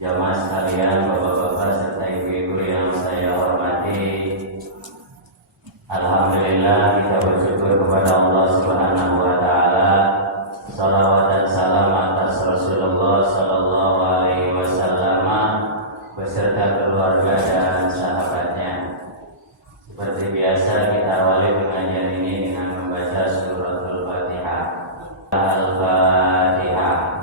Jamaah sekalian, bapak-bapak serta ibu-ibu yang saya hormati, alhamdulillah kita bersyukur kepada Allah Subhanahu wa taala. Salawat dan salam atas Rasulullah sallallahu alaihi wasallam beserta keluarga dan sahabatnya. Seperti biasa kita awali pengajian ini dengan membaca suratul Fatihah. Al-Fatihah.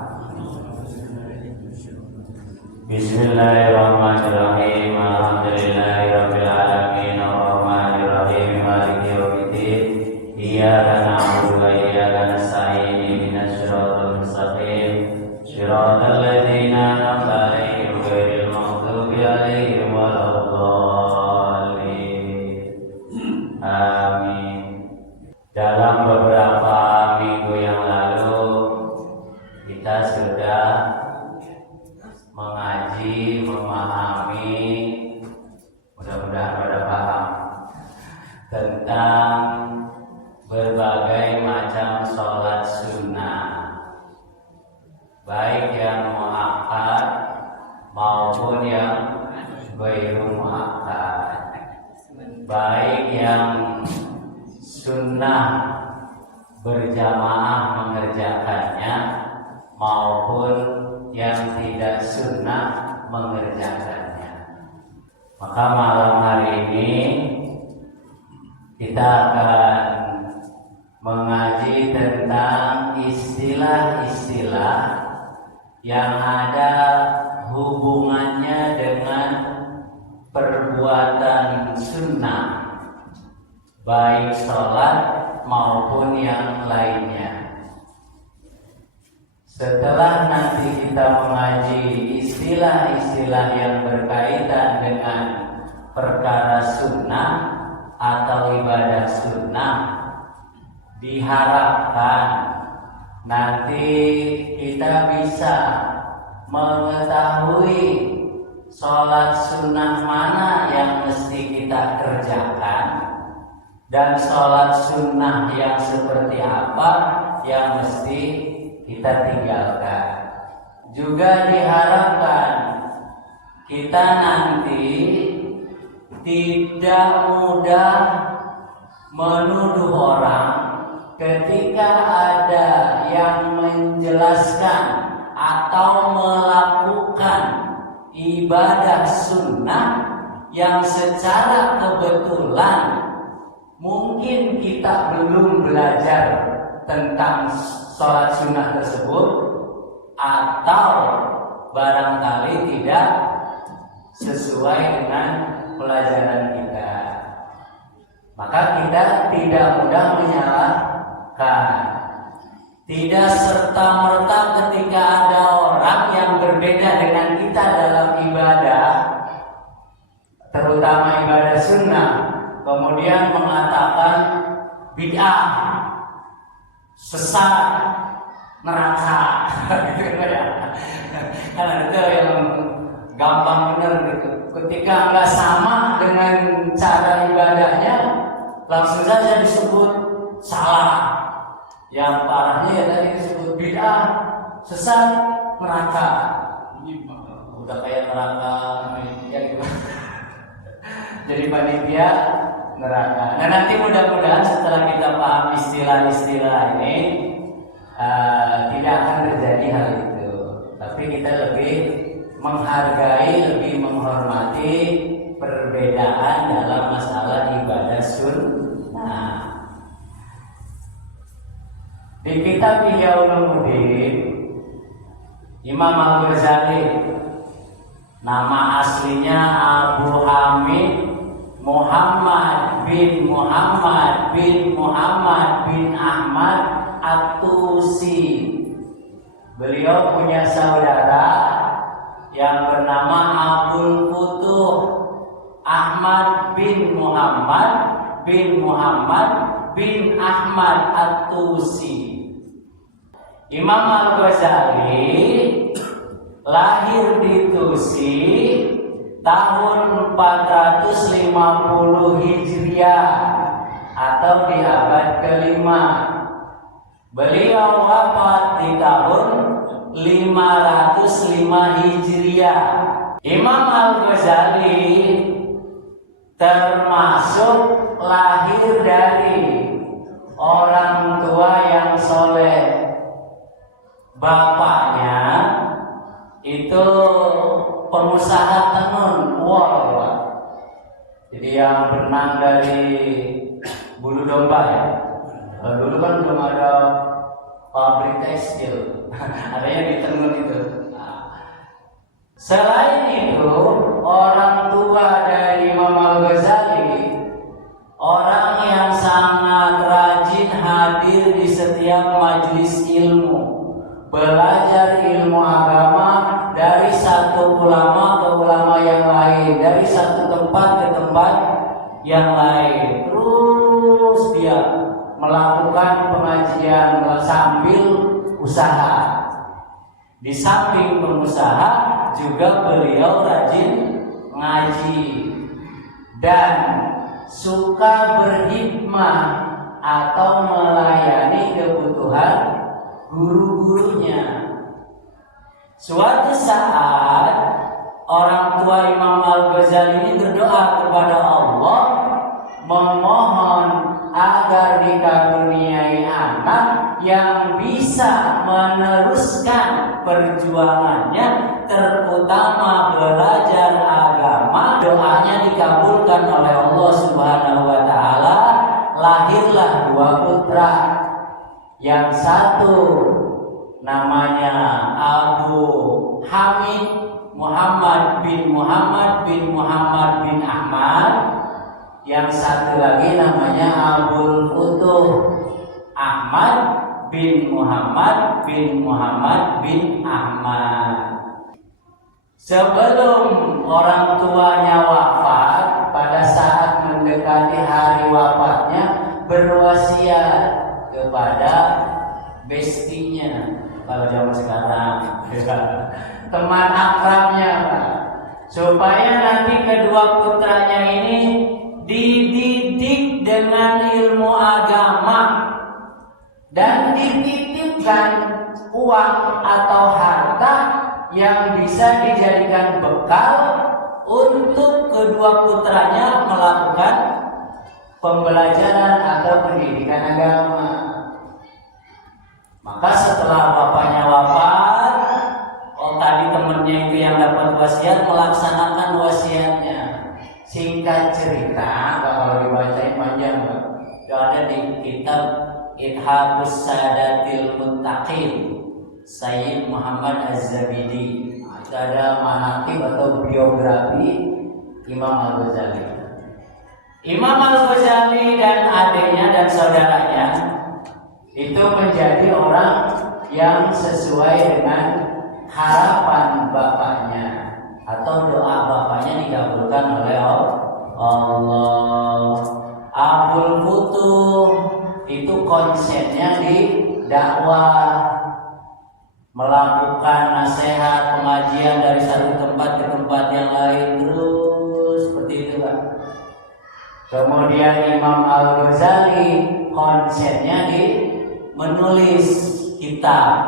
Bismillahirrahmanirrahim. Alhamdulillahirabbil alamin arrahmanir rahim maliki yaumiddin. Iyyaka na'budu wa iyyaka nasta'in ihdinas siratal mustaqim siratal ladzina an'amta 'alaihim ghairil maghdubi 'alaihim waladdallin. Amin. Dalam beberapa minggu yang lalu kita sudah mengaji, memahami, mudah-mudahan pada paham tentang berbagai macam sholat sunnah, baik yang muakkad maupun yang ghairu muakkad, baik yang sunnah berjamaah mengerjakannya maupun yang tidak sunnah mengerjakannya. Maka malam hari ini kita akan mengaji tentang istilah-istilah yang ada hubungannya dengan perbuatan sunnah, baik sholat maupun yang lainnya. Setelah nanti kita mengaji istilah-istilah yang berkaitan dengan perkara sunnah atau ibadah sunnah, diharapkan nanti kita bisa mengetahui sholat sunnah mana yang mesti kita kerjakan dan sholat sunnah yang seperti apa yang mesti kita tinggalkan. Juga diharapkan kita nanti tidak mudah menuduh orang ketika ada yang menjelaskan atau melakukan ibadah sunnah yang secara kebetulan mungkin kita belum belajar tentang sholat sunnah tersebut atau barangkali tidak sesuai dengan pelajaran kita. Maka kita tidak mudah menyalahkan. Tidak serta-merta ketika ada orang yang berbeda dengan kita dalam ibadah, terutama ibadah sunnah, kemudian mengatakan bid'ah, sesat, neraka, gitu ya. Karena itu yang gampang benar gitu. Ketika nggak sama dengan cara ibadahnya, langsung saja disebut salah. Yang parahnya ya tadi disebut bid'ah, sesat, neraka. Ini udah kayak neraka ya gitu. Jadi panitia neraka. Nah nanti mudah-mudahan setelah kita paham istilah-istilah ini tidak akan terjadi hal itu. Tapi kita lebih menghargai, lebih menghormati perbedaan dalam masalah ibadah sunnah. Di kitab Ihya Ulumuddin, Imam Al-Ghazali, nama aslinya Abu Hamid Muhammad bin Muhammad bin Muhammad bin Ahmad At-Tusi. Beliau punya saudara yang bernama Abdul Futuh Ahmad bin Muhammad bin Muhammad bin Ahmad At-Tusi. Imam Al-Ghazali lahir di Tusi tahun 450 Hijriah atau di abad ke-5. Beliau wafat di tahun 505 Hijriah. Imam Al-Ghazali termasuk lahir dari orang tua yang soleh. Bapaknya itu pengusaha tenun wol, Pak. Jadi yang benang dari bulu domba ya. Dulu kan belum ada pabrik tekstil, adanya di tenun itu. Selain itu, orang tua dari Imam Al-Ghazali orang yang sangat rajin hadir di setiap majelis ilmu, belajar ilmu agama dari satu ulama ke ulama yang lain, dari satu tempat ke tempat yang lain. Terus dia melakukan pengajian sambil usaha. Di samping pengusaha juga beliau rajin ngaji dan suka berhikmah atau melayani kebutuhan guru-gurunya. Suatu saat orang tua Imam Al-Ghazali ini berdoa kepada Allah memohon agar dikaruniai anak yang bisa meneruskan perjuangannya, terutama belajar agama. Doanya dikabulkan oleh Allah Subhanahu wa taala. Lahirlah dua putra. Yang satu namanya Abu Hamid Muhammad bin Muhammad bin Ahmad. Yang satu lagi namanya Abul Futuh Ahmad bin Muhammad bin Ahmad. Sebelum orang tuanya wafat, pada saat mendekati hari wafatnya, berwasiat kepada bestinya, kalau zaman sekarang teman akrabnya, Pak, supaya nanti kedua putranya ini dididik dengan ilmu agama dan dititipkan uang atau harta yang bisa dijadikan bekal untuk kedua putranya melakukan pembelajaran atau pendidikan agama. Maka setelah bapaknya wafat, tadi temennya itu yang dapat wasiat melaksanakan wasiatnya. Singkat cerita, kalau dibacain panjang, itu ada di kitab Ithabus Sadatil Muttaqin Sayyid Muhammad Az-Zabidi. Itu ada manaqib atau biografi Imam Al-Ghazali. Imam Al-Ghazali dan adiknya dan saudaranya itu menjadi orang yang sesuai dengan harapan bapaknya atau doa bapaknya dikabulkan oleh Allah. Abul Futuh itu konsepnya di dakwah, melakukan nasihat pengajian dari satu tempat ke tempat yang lain, terus seperti itu, Pak. Kemudian Imam Al-Ghazali konsepnya di menulis kitab,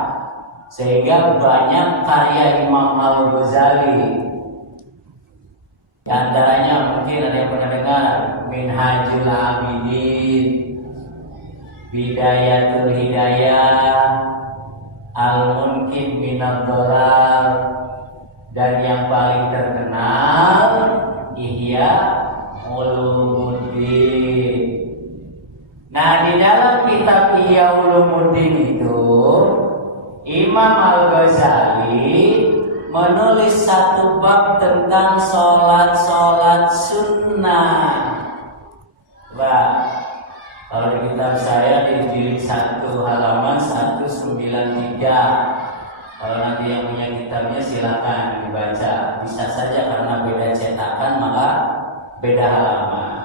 sehingga banyak karya Imam Al-Ghazali. Di antaranya mungkin ada yang pernah dengar Minhajul Abidin, Bidayatul Hidayah, Al-Munqidh Minadh Dhalal, dan yang paling terkenal Ihya Ulumuddin. Nah, di dalam kitab Ihya Ulumuddin itu Imam Al-Ghazali menulis satu bab tentang sholat sunnah. Wah, kalau di kitab saya di jilid 1 halaman 193. Kalau nanti yang punya kitabnya silakan dibaca. Bisa saja karena beda cetakan maka beda halaman.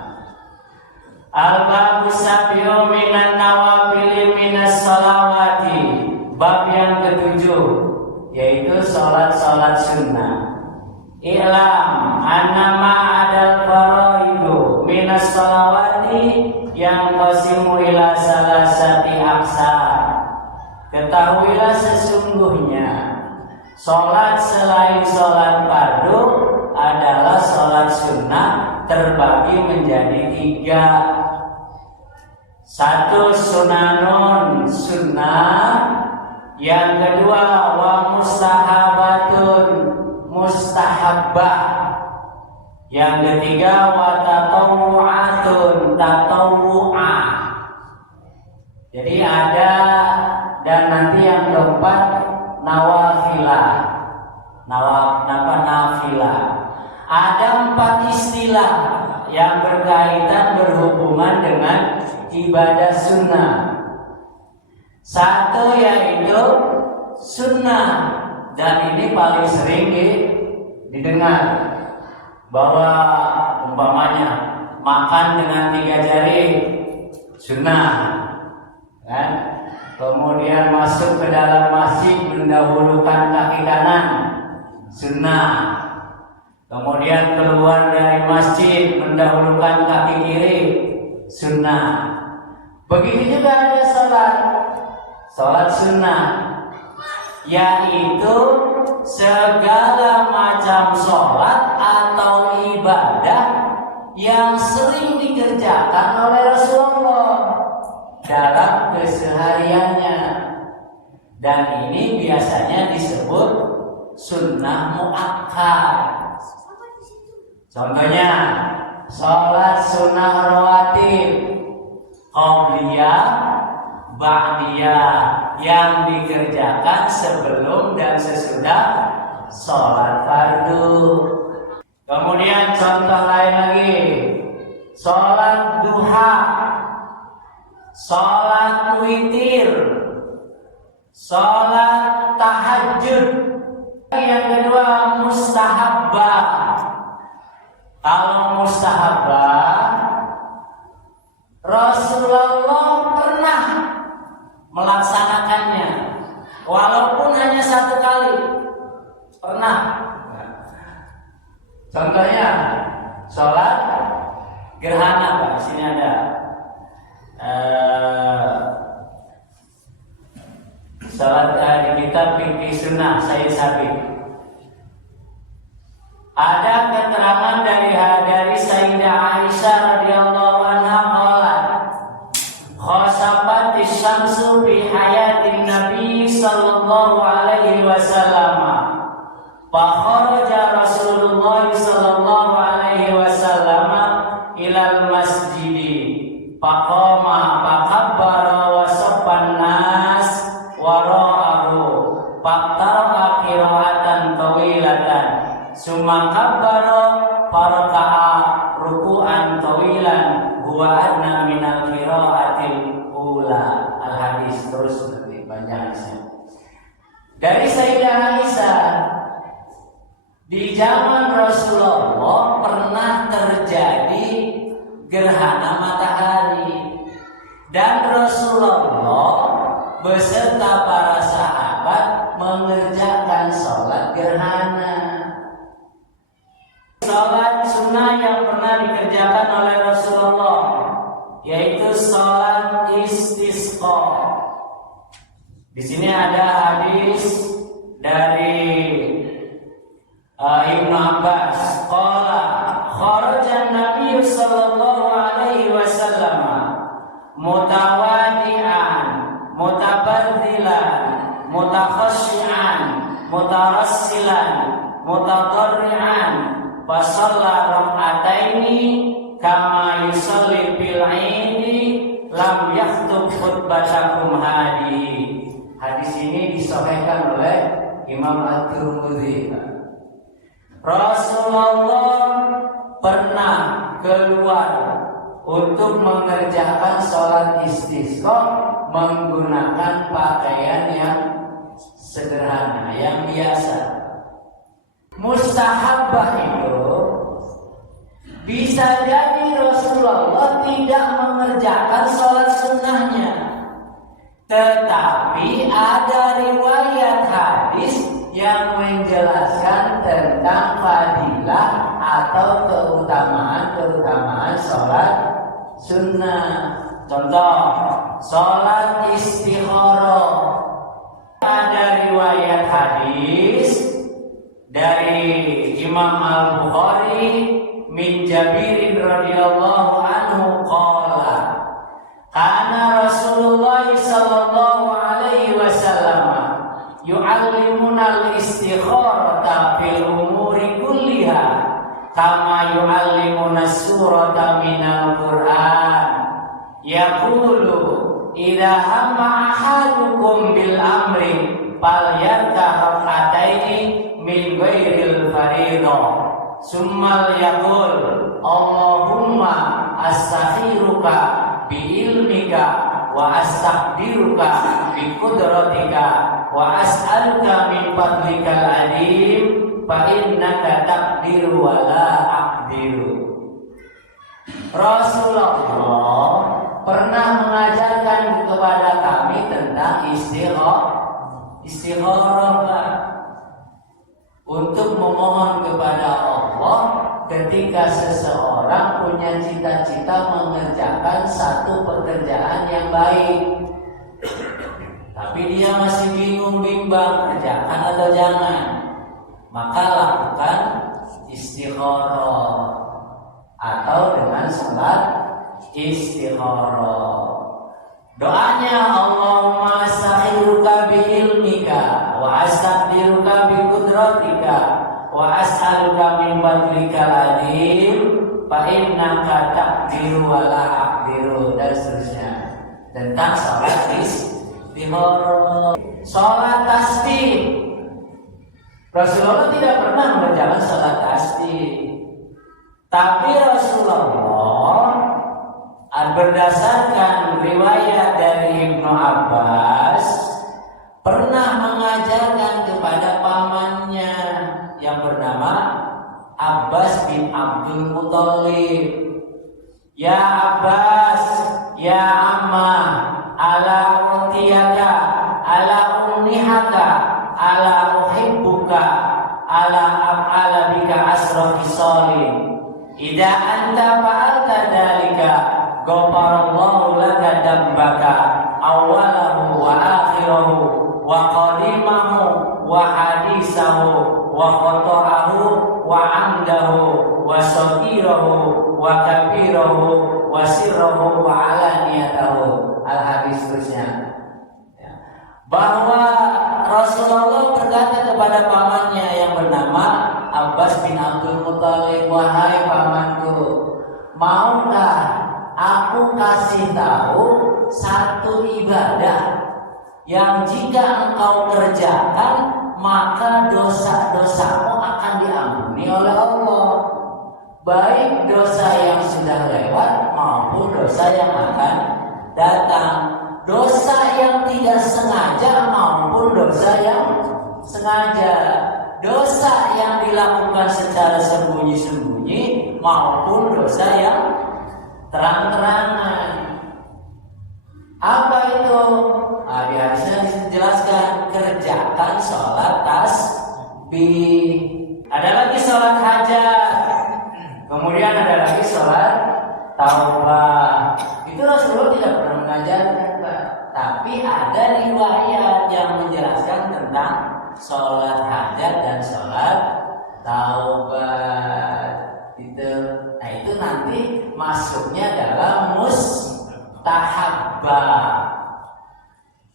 Al-babu sab'u minan nawafil minas sholawati. Bab yang ketujuh, yaitu sholat sunnah. I'lam annama adal faraidu minas sholawati yang qasimu ila salasati aqsam. Ketahuilah sesungguhnya Sholat selain sholat fardu adalah sholat sunnah terbagi menjadi 3. Satu sunanun sunnah, yang kedua wa mustahabatun mustahabbah, yang ketiga wa tatawu'atun tatawu'ah. Jadi ada, dan nanti yang keempat nawafilah. Nafilah. Ada 4 istilah yang berkaitan berhubungan dengan ibadah sunnah. Satu yaitu sunnah, dan ini paling sering didengar, bahwa umpamanya makan dengan 3 jari sunnah, kan? Kemudian masuk ke dalam masjid mendahulukan kaki kanan sunnah. Kemudian keluar dari masjid mendahulukan kaki kiri sunnah. Begitu juga ada sholat sunnah, yaitu segala macam sholat atau ibadah yang sering dikerjakan oleh Rasulullah dalam kesehariannya, dan ini biasanya disebut sunnah muakkad. Contohnya sholat sunnah rawatib, qabliyah, ba'diyah, yang dikerjakan sebelum dan sesudah sholat fardu. Kemudian contoh lain lagi, sholat duha, sholat witir, sholat tahajud. Yang kedua mustahabbah. Kalau mustahabbah, Rasulullah pernah melaksanakannya, walaupun hanya 1 kali, pernah. Contohnya sholat gerhana, Pak. Di sini ada sholat di kitab Fiqh Sunnah Sayyid Sabiq. Ada keterangan dari Sayyidah Aisyah radhiyallahu anha qalat, khasafati syamsu bi hayatin Nabi sallallahu alaihi wasallam. Fa kharaja Rasulullah sallallahu alaihi wasallam ilal masjid. Faqama fakabbara wa sabban nas wara'ahu. Faqtara qira'atan tawilatan. Summa kabbara faraka'a ruku'an tawilan huwa adna minal qira'atil ula. Al-hadis, terus nanti banyak hadisnya. Dari Sayyidah Aisyah, di zaman Rasulullah pernah terjadi gerhana matahari, dan Rasulullah beserta para sahabat mengerjakan sholat gerhana. Sholat sunnah yang pernah dikerjakan oleh Rasulullah yaitu sholat istisqa. Di sini ada hadis dari Ibnu Abbas, qala kharaja Nabi sallallahu alaihi wasallam mutawadi'an mutabadzilan mutakhasyian mutarassilan mutadarri'an fa shalla rak'ataini kama yusalli bil 'idi lam yakhthub khutbatakum hadihi. Hadis ini disahihkan oleh Imam At-Tirmidzi. Rasulullah pernah keluar untuk mengerjakan sholat istisqa menggunakan pakaian yang sederhana, yang biasa. Mustahabbah itu bisa jadi Rasulullah tidak mengerjakan sholat sunnahnya, tetapi ada riwayat hadis yang menjelaskan tentang fadilah atau keutamaan sholat sunnah. Contoh, sholat istikharah. Ada riwayat hadis dari Imam Al-Bukhari min Jabir radhiyallahu anhu qala kana Rasulullah sallallahu alaihi wasallam yu'allimuna al-istikharata fil umuri kulliha kama yu'allimuna surata minal Qur'an yaqulu idza hamma ahadukum bil amri falyarka rak'ataini min ghairil fariidah summal yaqul Allahumma astakhiruka bi ilmika wa astaqdiruka bi qudratika wa as'aluka min fadlikal adim fa innaka taqdiru wa la aqdiru. Rasulullah pernah mengajarkan kepada kami tentang istikharah untuk memohon kepada Allah ketika seseorang punya cita-cita mengerjakan satu pekerjaan yang baik, tapi dia masih bingung-bimbang kerjakan atau jangan, maka lakukan istikharah atau dengan salat istikharah. Doanya Allahumma astakhiruka bi ilmika wa astaqdiruka bi qudratika wa as'aluka min fadlikal adim fa innaka taqdiru wa la aqdiru, dan seterusnya tentang salat istikharah. Salat tasbih, Rasulullah tidak pernah mengerjakan salat tasbih, tapi Rasulullah berdasarkan riwayat dari Ibnu Abbas pernah mengajarkan kepada pamannya yang bernama Abbas bin Abdul Muthalib, ya Abbas, ya Amma, ala utiyaka, ala unnihaka, ala uhibbuka, ala af'ala bika asra fisalin, idza anta fa'alta dalika ghafarallahu laka dambaka awwalahu wa akhirahu wa qadimahu wa hadisahu wa qata'ahu wa amdahu wa sagirahu wa kabirahu wa sirrahu wa alaniyatahu. Al-hadis terusnya bahwa Rasulullah berkata kepada pamannya yang bernama Abbas bin Abdul Muthalib, wahai pamanku, maukah aku kasih tahu satu ibadah yang jika engkau kerjakan maka dosa-dosamu akan diampuni oleh Allah, baik dosa yang sudah lewat maupun dosa yang akan datang, dosa yang tidak sengaja maupun dosa yang sengaja, dosa yang dilakukan secara sembunyi-sembunyi maupun dosa yang terang-terangan. Apa itu? Di hadisnya dijelaskan kerjakan sholat tasbih. Ada lagi sholat hajat. Kemudian ada lagi sholat taubah. Itu Rasulullah tidak pernah mengajarkan, Pak. Tapi ada riwayat yang menjelaskan tentang sholat hajat dan sholat taubah. Nah itu nanti masuknya dalam mustahabbah,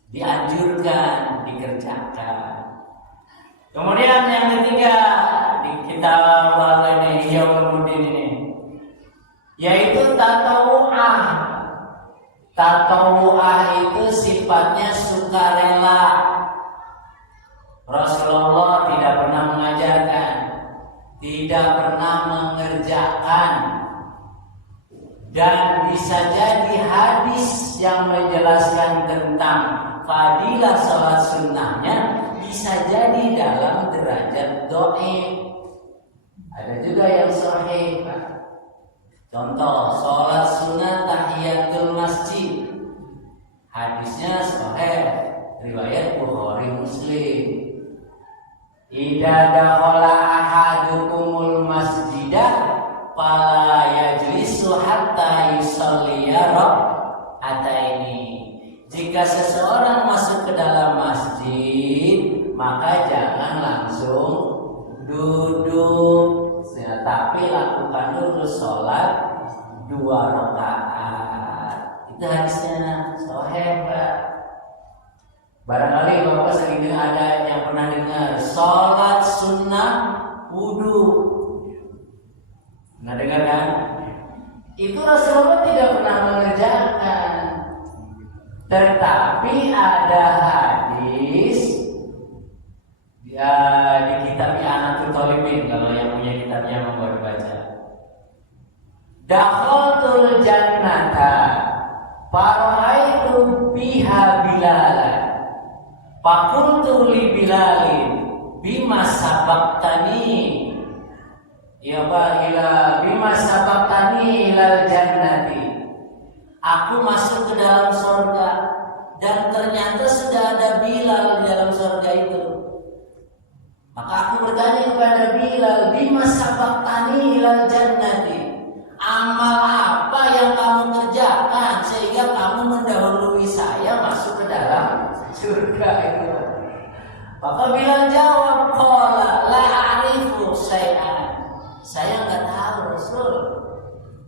dianjurkan, dikerjakan. Kemudian yang ketiga di kitab Al-Yaumuddin ini yaitu tatawu'ah. Tatawu'ah itu sifatnya sukarela. Rasulullah tidak pernah mengajarkan, tidak pernah mengerjakan, dan bisa jadi hadis yang menjelaskan tentang fadilah salat sunnahnya bisa jadi dalam derajat dhaif. Ada juga yang sahih, Pak. Contoh salat sunnah tahiyatul masjid, hadisnya sahih, riwayat Bukhari Muslim. Idza dakhala ahadukumul masjidah fala yajlisu hatta yusalliya rak'ataini. Jika seseorang masuk ke dalam masjid, maka jangan langsung 2 rakaat. Itu hadisnya sahih, Pak. Barangkali Bapak sering ada yang pernah dengar sholat sunnah wudu. Pernah dengar kan? Itu Rasulullah tidak pernah mengerjakan. Tetapi ada hadis ya di kitabnya Anatul Talibin, kalau yang punya kitabnya mau baca. Dakhaltul jannata fara'aitu biha bilalan faqultu li bilalin bima sabaqtani ya ila bima sabaqtani ilal jannati. Aku masuk ke dalam surga dan ternyata sudah ada Bilal di dalam surga itu. Maka aku bertanya kepada Bilal, bima sabaqtani ilal jannati, amal apa yang kamu kerjakan sehingga kamu mendahului saya masuk ke dalam surga itu? Maka Bilal jawab, qala la a'rifu syai'an, saya enggak tahu Rasul,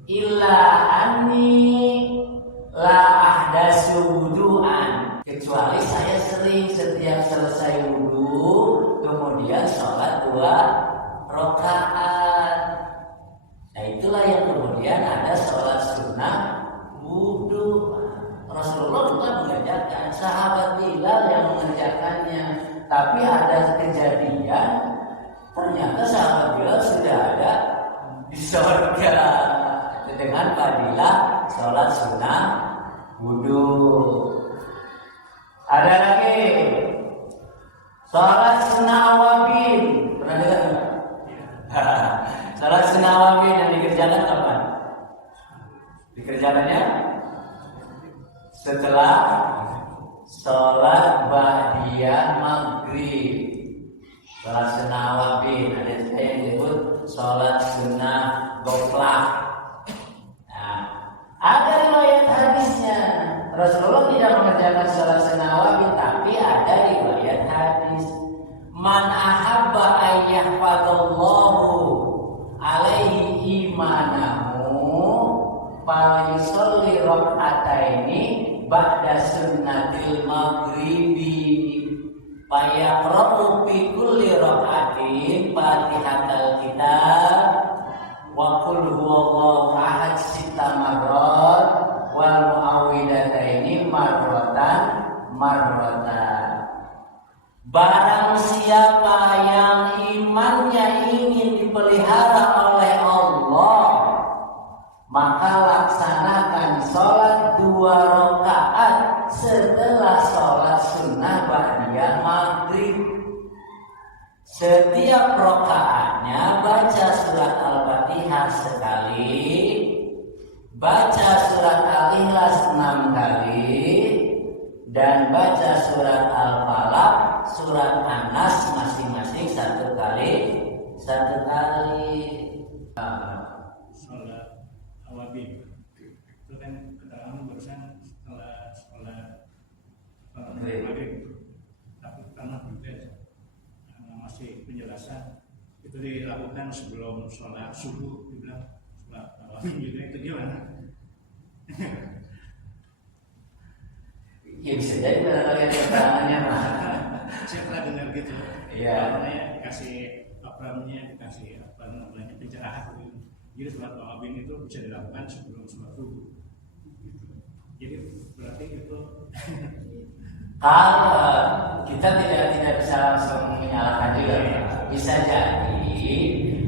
illa anni la ahdasu wudu'an, kecuali saya sering setiap selesai wudu kemudian sholat 2 rakaat. Nah itulah yang kemudian ada sholat sunnah wudu. Rasulullah bukan mengerjakan, sahabat Bilal yang mengerjakannya. Tapi ada kejadian, ternyata sahabat Bilal sudah ada di surga dengan fadilah sholat sunnah wudu. Ada lagi sholat sunnah awabin. Pernah dengar nggak? Sholat sunnah awabin yang dikerjakan kapan? Dikerjakannya setelah sholat ba'diyah maghrib. Sholat sunnah awabin, ada juga yang disebut sholat sunnah goflah. Ada riwayat hadisnya. Rasulullah tidak mengerjakan sholat sunnah awabin, tapi ada riwayat hadis. Man ahabba ayyahfadallahu alaihi imanahu fal yusolli rak'ataini ba'da sunnatil maghribi fayaqra'u fi kulli rak'atin fatihatal kitab wa qul huwallahu ahad 6 marrat wal muawwidataini marratan. Barang siapa yang imannya ingin dipelihara oleh Allah, maka laksanakan sholat 2 rakaat setelah sholat sunnah ba'diyah maghrib. Setiap rakaatnya baca surat Al-Fatihah sekali, baca surat Al-Ikhlas 6 kali, dan baca surat Al-Falaq, surat An-Nas masing-masing 1 kali. Sholat awabin itu kan keterangan barusan setelah sholat maghrib, tapi karena masih penjelasan itu dilakukan sebelum sholat subuh, dibilang sholat awabin juga itu gimana? Ya bisa jadi barangkali ada keterangannya Pak. Saya pernah dengar gitu. Iya. Dikasih pencerahan gitu. Jadi sholat awabin itu bisa dilakukan sebelum sholat subuh. Gitu. Jadi berarti itu kalau kita tidak bisa langsung menyalahkan juga, bisa jadi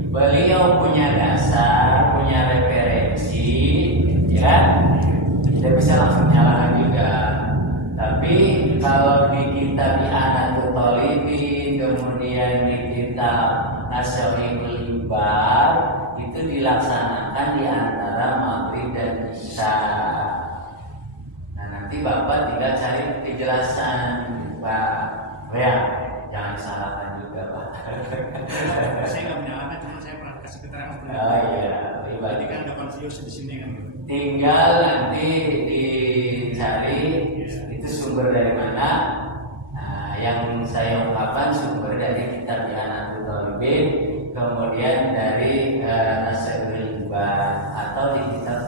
beliau punya dasar, punya referensi, ya tidak bisa langsung menyalahkan juga. Tapi kalau di kitab Anatul Talibin, kemudian di kitab Nasyarihul Ibad, itu dilaksanakan di antara maghrib dan isya. Nah nanti Bapak tinggal cari kejelasan Pak. Ya, jangan salahkan juga Pak. saya nggak menyalahkan, cuma saya pernah kasih keterangan. Oh iya, berarti kan ada konfus di sini kan. Tinggal nanti dicari itu sumber dari mana. Nah, yang saya ungkapkan sumber dari kitab Anatul Talibin, kemudian dari Nasyarihul Ibad atau di kitab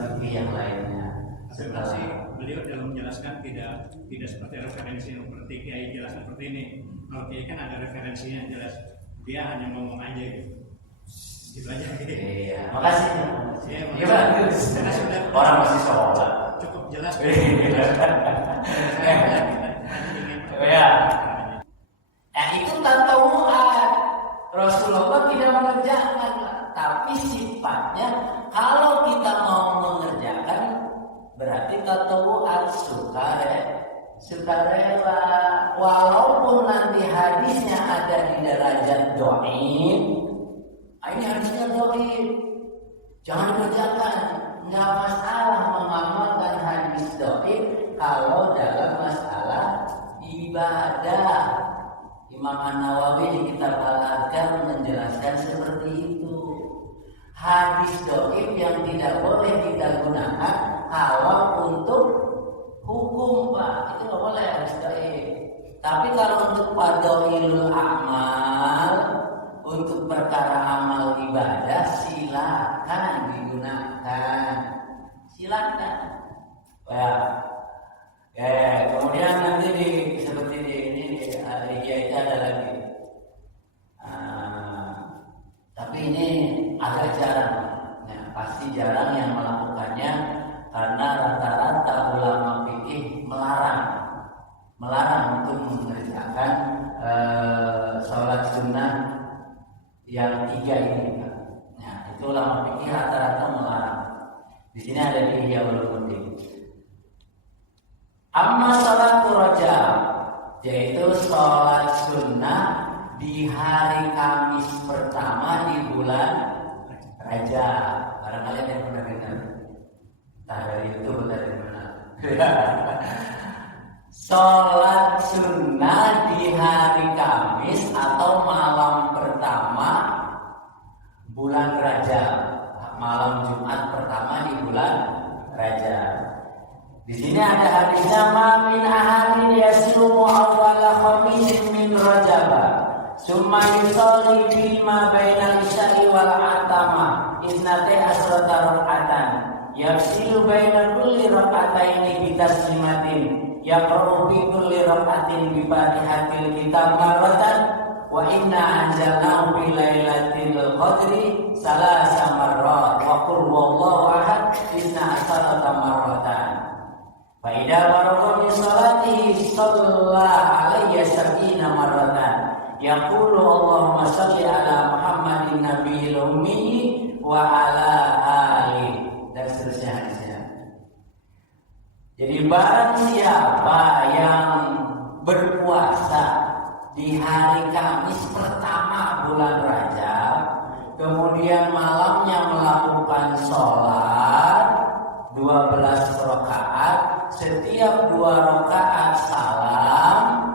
Sebenarnya beliau dalam menjelaskan tidak seperti referensi yang seperti Kiai jelaskan seperti ini. Kalau Kiai kan ada referensinya jelas, dia hanya ngomong aja gitu. Gitu aja gitu. Iya, makasih. Iya, bagus. Karena sudah Orang masih sholat. cukup jelas. Ya. Itu tatawu'at. Rasulullah tidak mengerjakan, tapi sifatnya kalau kita mau mengerjakan berarti tatawu'at, sukarela. Walaupun nanti hadisnya ada di derajat dhaif, ini hadisnya dhaif, jangan dikerjakan. Nggak masalah mengamalkan hadis dhaif kalau dalam masalah ibadah. Imam An-Nawawi di kitab Al-Adhkar menjelaskan seperti itu. Hadis dhaif yang tidak boleh kita gunakan kalau untuk hukum, Pak, itu nggak boleh hadis dhaif. Tapi kalau untuk fadhailul amal, untuk perkara amal ibadah, silakan digunakan. Silakan. Kemudian nanti seperti di itu ada lagi. Tapi ini agak jarang. Ya, pasti jarang yang melakukannya karena rata-rata ulama fikih melarang untuk mengerjakan sholat sunnah yang 3 ini. Nah, itu ulama fikih rata-rata melarang. Di sini ada di Ihya Ulumuddin. Amma sholat rajab, yaitu sholat sunnah di hari Kamis pertama di bulan Rajab. Barangkali ada yang pernah dengar. Entah dari itu atau dari mana. Sholat sunnah di hari Kamis atau malam pertama bulan Rajab, malam Jumat pertama di bulan Rajab. Di sini ada hadisnya, ma min ahadin yasumu awwala khamisin min Rajab, summa yusalli bima bainal isya'i wal atama isnate asrata rak'atan, yafsilu baina kulli rak'ataini bi taslimatin, yaqra'u bi kulli rak'atin bi fatihatil kitab marratan, wa inna anzalnahu bi lailatul qadri salasa marrat, wa qul huwallahu ahad isna asrata marratan. Faidah barokah min salatihi shalla alaihi sab'ina marratan, yaqulu Allahumma shalli ala Muhammadin nabiyil ummi wa ala ali, dan seterusnya hadisnya. Jadi barang siapa yang berpuasa di hari Kamis pertama bulan Rajab, kemudian malamnya melakukan sholat 12 rakaat, setiap 2 rakaat salam,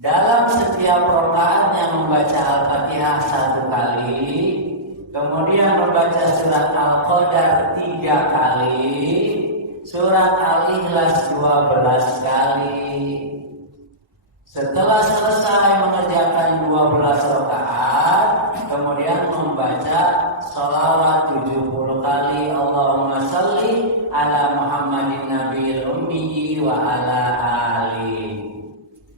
dalam setiap rakaatnya membaca Al-Fatihah 1 kali, kemudian membaca surat Al-Qadar 3 kali, surat Al-Ikhlas 12 kali. Setelah selesai mengerjakan 12 rakaat, kemudian membaca sholawat 70 kali, Allahumma shalli ala Muhammadin nabiyil ummi wa ala ali.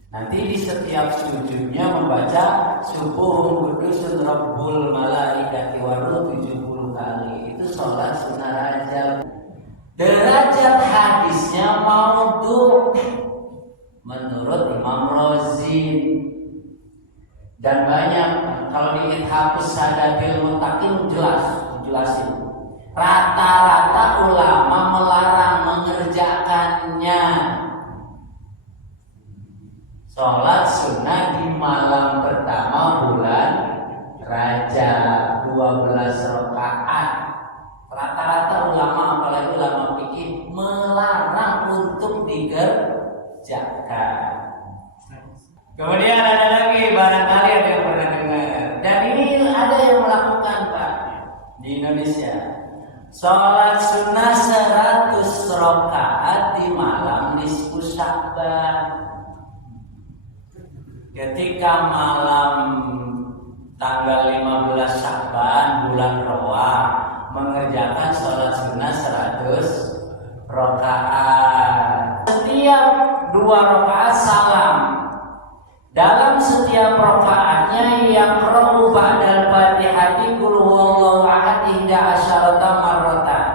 Nanti di setiap sujudnya membaca subuhun kudusun rabbul malaikati waruh 70 kali. Itu sholat sunnah Rajab. Derajat hadisnya maudhu menurut Imam Razi, dan banyak kalau di Ithaqus Sadatil Muttaqin jelasin. Rata-rata ulama melarang mengerjakannya. Sholat sunnah di malam pertama bulan Rajab 12 rakaat. Rata-rata ulama, apalagi ulama fikih, melarang untuk dikerjakan. Kemudian ada lagi, barangkali ada yang pernah dengar, dan ini ada yang melakukan, Pak, di Indonesia. Sholat sunnah 100 rakaat di malam nisfu Sya'ban. Ketika malam tanggal 15 Sya'ban bulan Rawah mengerjakan sholat sunnah 100 rakaat. Setiap 2 rakaat salam. Dalam setiap rakaatnya yaqra'u ba'dal Fatihati qul huwallahu ahad 11 marratan.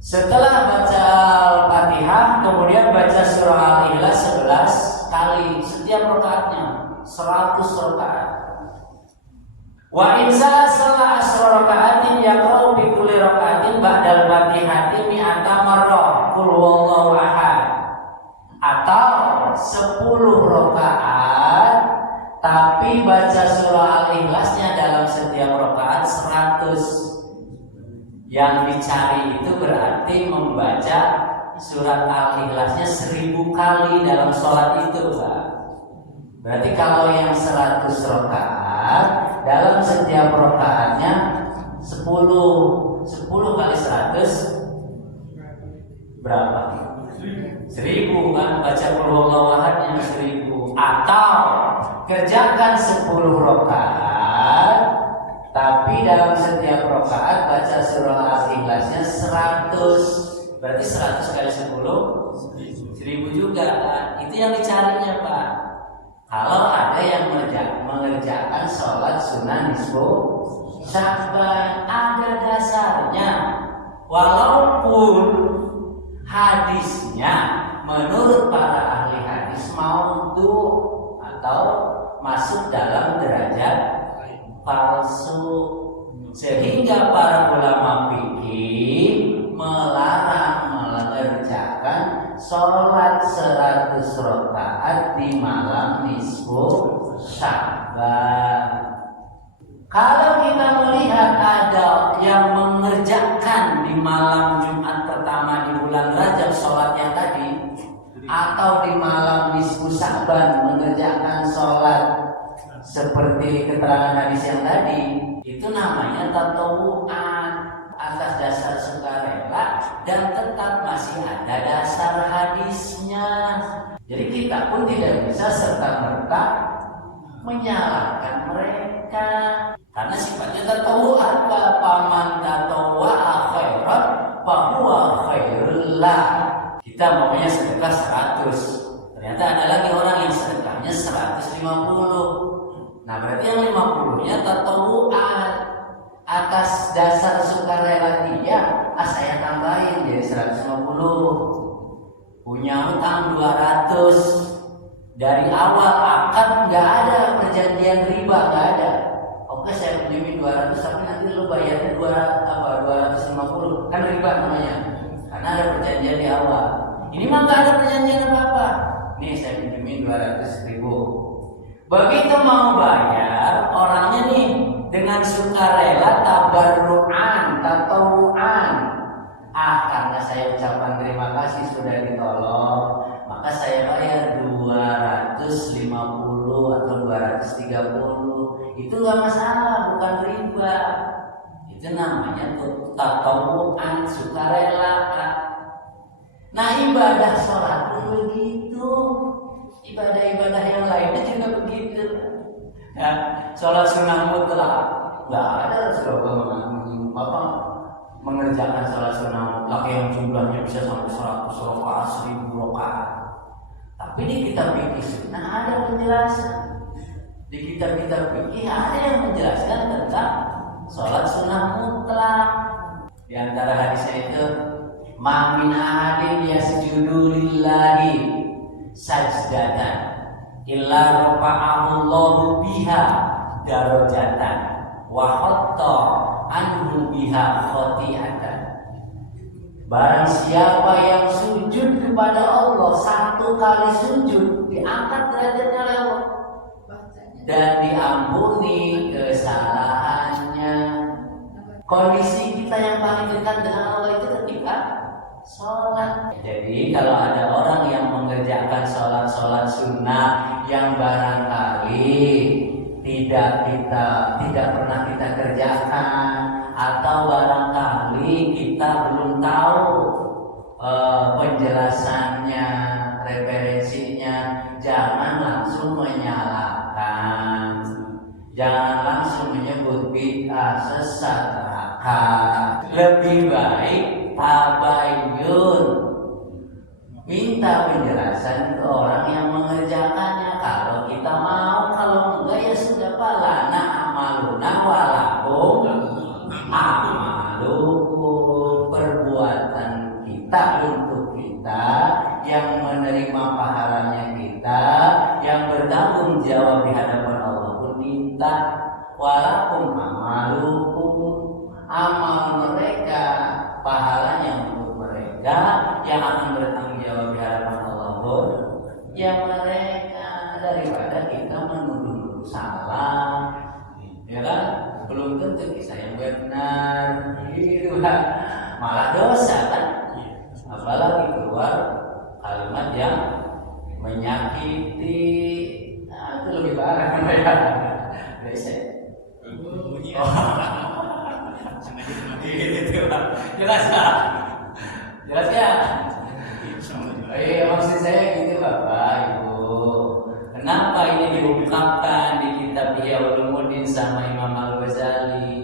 Setelah baca Al-Fatihah kemudian baca surah Al-Ikhlas 11 kali setiap rakaatnya, 100 rakaat. Wa in salah asra rakaatin yaqra'u bi kulli rakaatin ba'dal Fatihati mi'ata marrah qul huwallahu ahad. Atau 10 rakaat tapi baca surah Al-Ikhlasnya dalam setiap rakaat 100. Yang dicari itu berarti membaca surat Al-Ikhlasnya 1000 kali dalam sholat itu, Pak. Berarti kalau yang 100 rakaat dalam setiap rakaatnya 10 kali 100 berapa? 1000 kan, baca qul huwallahu ahadnya 1000. Atau kerjakan 10 rakaat tapi dalam setiap rakaat baca surah Al-Ikhlasnya 100. Berarti 100 kali 10 1000 juga kan? Itu yang dicarinya, Pak. Kalau ada yang mengerjakan sholat sunnah nisfu Sya'ban, ada dasarnya. Walaupun hadisnya menurut para ahli hadis maudhu atau masuk dalam derajat palsu, sehingga para ulama fikih melarang mengerjakan sholat 100 rakaat di malam nisfu Sya'ban. Kalau kita melihat ada yang mengerjakan di malam Jumat pertama di bulan Rajab sholat yang tadi, atau di malam nisfu Sya'ban mengerjakan sholat seperti keterangan hadis yang tadi, itu namanya tatawu'an atas dasar sukarela dan tetap masih ada dasar hadisnya. Jadi kita pun tidak bisa serta-merta menyalahkan mereka karena sifatnya tatawu'an. Paman tatawwa'a khairan fahuwa khairul lah. Kita maunya sedekah 100, ternyata ada lagi orang yang sedekahnya 150. Nah berarti yang 50-nya tatawu'an atas dasar sukarela dia. Saya tambahin jadi 150. Punya utang 200, dari awal akad nggak ada perjanjian riba, nggak ada. Oke, saya pinjemin 200 tapi nanti lu bayarnya 250, kan riba namanya, karena ada perjanjian di awal. Ini mah nggak ada perjanjian apa-apa. Nih saya pinjemin 200.000. Begitu mau bayar, orangnya nih dengan sukarela tabarru'an, tatawu'an. Karena saya ucapkan terima kasih sudah ditolong, maka saya bayar 250 atau 230. Itu nggak masalah, bukan riba. Itu namanya tatawu'an, sukarela. Nah ibadah sholat pun begitu. Ibadah-ibadah yang lainnya juga begitu. Ya, sholat sunnah mutlak nggak ada mengerjakan sholat sunnah mutlak yang jumlahnya bisa sampai 100 rakaat, 1000 rakaat. Tapi di kitab fikih sunnah ada penjelasan. Di kitab-kitab fikih ada yang menjelaskan tentang sholat sunnah mutlak. Di antara hadisnya itu, ma min ahadin yasjudu lillahi sajdatan illa rafa'ahu Allahu biha darajatan wa hatta anhu biha khati'atan. Barang siapa yang sujud kepada Allah 1 kali sujud, diangkat derajatnya lewat dan diampuni kesalahannya. Kondisi kita yang paling dekat dengan Allah itu ketika sholat. Jadi kalau ada orang yang mengerjakan sholat sunnah yang barangkali tidak pernah kita kerjakan, atau barangkali kita belum tahu penjelasannya, referensinya, jangan langsung menyalahkan, jangan langsung menyebut bid'ah, sesat, neraka. Lebih baik tabayun. Minta penjelasan ke orang yang mengerjakannya. Kalau kita mau, kalau enggak ya sudah, lana amaluna walakum amalukum. Perbuatan kita untuk kita, yang menerima pahalanya kita, yang bertanggung jawab di hadapan Allah pun kita. Walakum amalukum, amal mereka, pahalanya untuk mereka, yang akan bertanggung jawab di hadapan Allah pun ya mereka. Daripada kita menuduh salah, ya kan? Belum tentu kita yang benar, gitu kan? Malah dosa kan? Apalagi keluar kalimat yang menyakiti, itu lebih parah kan ya? Biasa. Jelas ya? Jelas ya? Maksud saya gitu Bapak Ibu. Kenapa ini diungkapkan di kitab Ihya Ulumuddin sama Imam Al-Ghazali?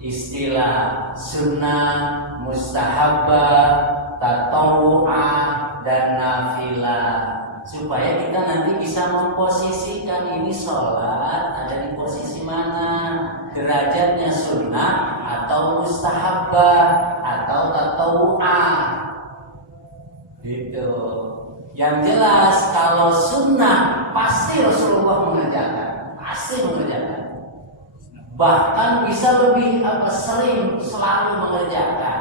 Istilah sunnah, mustahabah, tatawu'ah, dan nafilah, supaya kita nanti bisa memposisikan ini sholat ada di posisi mana, derajatnya sunnah atau mustahabah atau tatawu'ah gitu. Yang jelas kalau sunnah pasti Rasulullah mengerjakan, bahkan bisa lebih sering, selalu mengerjakan.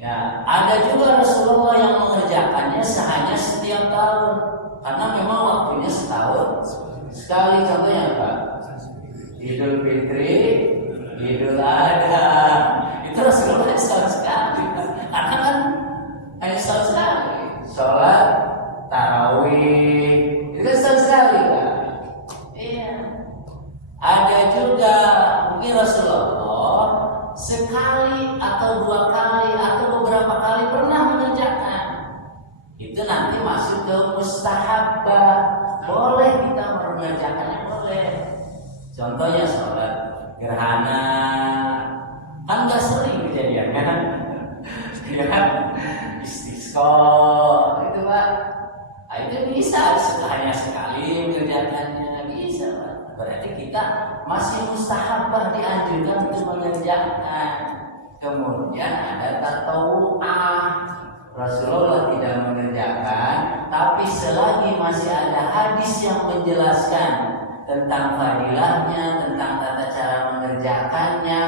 Ya, ada juga Rasulullah yang mengerjakannya hanya setiap tahun, karena memang waktunya setahun sekali. Contohnya apa? Idul Fitri, Idul Adha, itu Rasulullah setahun sekali, karena kan hanya setahun sekali. Sholat tarawih itu kan setahun sekali kan? Iya. Ada juga mungkin Rasulullah sekali atau dua kali atau beberapa kali pernah mengerjakan. Itu nanti masuk ke mustahabah. Boleh kita mengerjakannya, boleh. Contohnya sholat gerhana, kan nggak sering kejadian kan? Ya kan? Istisqa itu Pak. Itu bisa hanya sekali mengerjakannya, bisa Pak. Berarti kita masih mustahabah, dianjurkan untuk mengerjakan. Kemudian ada tatawu'ah. Rasulullah tidak mengerjakan, tapi selagi masih ada hadis yang menjelaskan tentang fadilahnya, tentang tata cara mengerjakannya,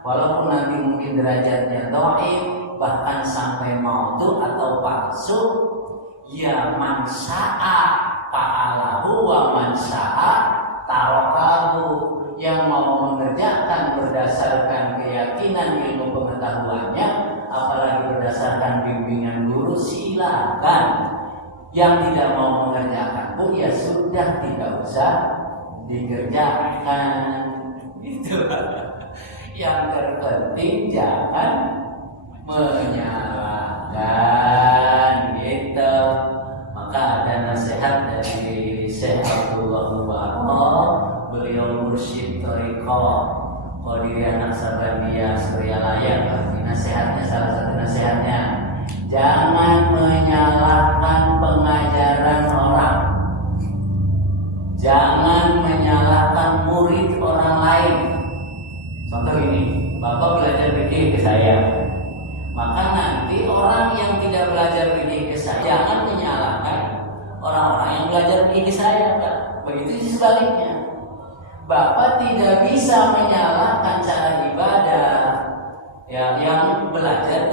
walaupun nanti mungkin derajatnya dhaif, bahkan sampai maudhu atau palsu, ya man sya'a fa'alahu wa man sya'a tarakahu. Yang mau mengerjakan berdasarkan keyakinan ilmu pengetahuannya, apalagi berdasarkan bimbingan guru, silakan. Yang tidak mau mengerjakan pun ya sudah, tidak usah dikerjakan. Itu yang terpenting jangan menyalahkan gitu. Maka ada nasihat dari Syekh Abdullah Mubarak, beliau mursyid thariqah Qadiriyah Naqsabandiyah Suryalaya. Nasihatnya, salah satu nasihatnya, jangan menyalahkan pengajaran orang, jangan menyalahkan murid orang lain. Contoh ini, Bapak belajar fikih ke saya, maka nanti orang yang tidak belajar fikih ke saya jangan menyalahkan orang-orang yang belajar fikih ke saya, Pak. Begitu sebaliknya. Bapak tidak bisa menyalahkan cara ibadah ya yang belajar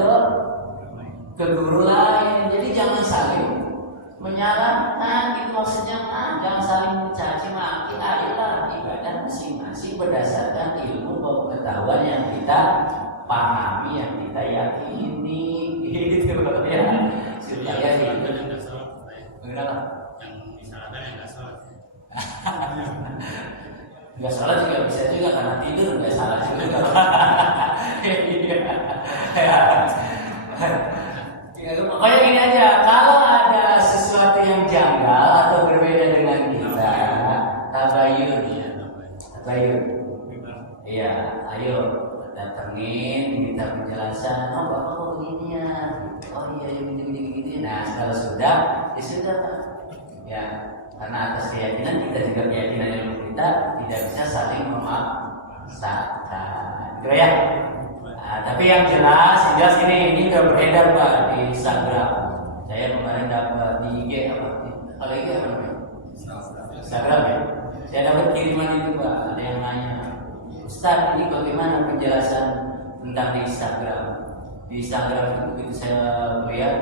ke guru lain. Jadi jangan saling menyalahkan, itu maksudnya jangan saling mencaci maki. Ayolah ibadah masing-masing berdasarkan ilmu pengetahuan yang kita pahami, yang kita yakini, gitu ya. Supaya itu yang misalnya yang nggak salah. Nggak salah juga bisa juga, karena tidur nggak salah juga. Pokoknya gini aja, kalau ada sesuatu yang janggal atau berbeda dengan kita, tabayun. Iya, ayo datengin minta penjelasan, oh bapak kok begini ya, oh iya gini. Nah kalau sudah ya sudah Pak. Ya karena atas keyakinan kita juga keyakinan ilmu kita tidak bisa saling memaksakan, gitu ya. Nah, tapi yang jelas ini udah beredar Pak di Instagram. Saya kemarin dapat di IG apa? Kalau IG apa namanya? Instagram ya. Saya dapat kiriman itu Pak, ada yang nanya, Ustaz ini bagaimana penjelasan tentang di Instagram? Di Instagram itu begitu saya lihat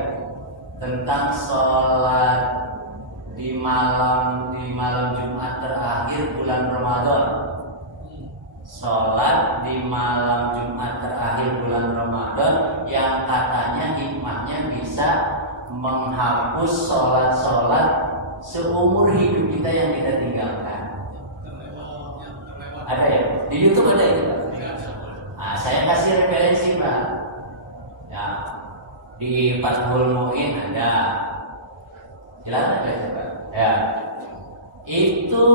tentang sholat di malam Jumat terakhir bulan Ramadan. Sholat di malam Jumat terakhir bulan Ramadan yang katanya hikmahnya bisa menghapus sholat-sholat seumur hidup kita yang kita tinggalkan. Ada ya? Di YouTube ada itu Pak? Nah, saya kasih referensi Pak. Ya, di Fathul Mu'in ada. Jelas ada itu Pak? Ya. Itu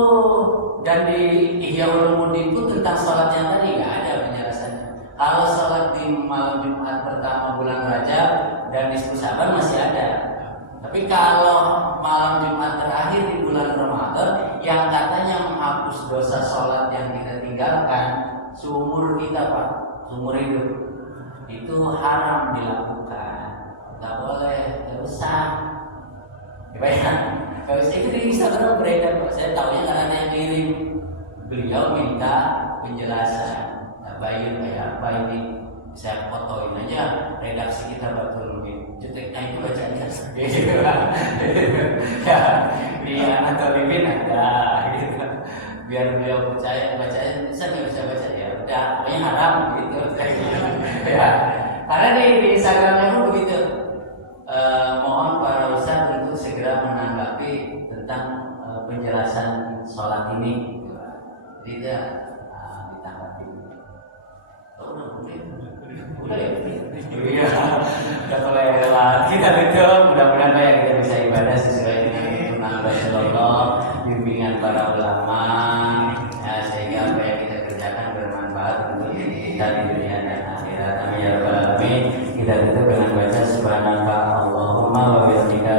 dan di Ihya Ulumuddin itu tentang sholat yang tadi nggak ada penjelasannya. Kalau sholat di malam Jumat pertama bulan Rajab dan nisfu Syaban masih ada. Tapi kalau malam Jumat terakhir di bulan Ramadan yang katanya menghapus dosa sholat yang kita tinggalkan seumur kita Pak, seumur hidup, itu haram dilakukan. Nggak boleh, nggak usah. Gimana? Kalau saya itu di Instagram beredar Pak, saya tahunya karena ada yang kirim. Beliau minta penjelasan. Bayar kayak apa ini? Saya fotoin aja redaksi kita betul mungkin. Ceteknya itu bacanya gitu kan. Ya, dia atau Limin ada gitu. Biar beliau percaya bacanya bisa nggak bisa baca ya. Udah, pokoknya haram gitu. Ya, karena di Instagramnya pun begitu. Mohon para ustaz untuk segera menanggapi tentang penjelasan sholat ini. Tidak ditanggapi. Udah ya? Iya, udah kelewat. Kita tutup. Mudah-mudahan Pak yang kita bisa ibadah sesuai dengan tuntunan Rasulullah, bimbingan para ulama, ya, sehingga apa yang kita kerjakan bermanfaat untuk kita di dunia dan akhirat. Amin ya rabbal alamin. Kita tutup dengan baca subhanaka Allahumma wa bihamdika.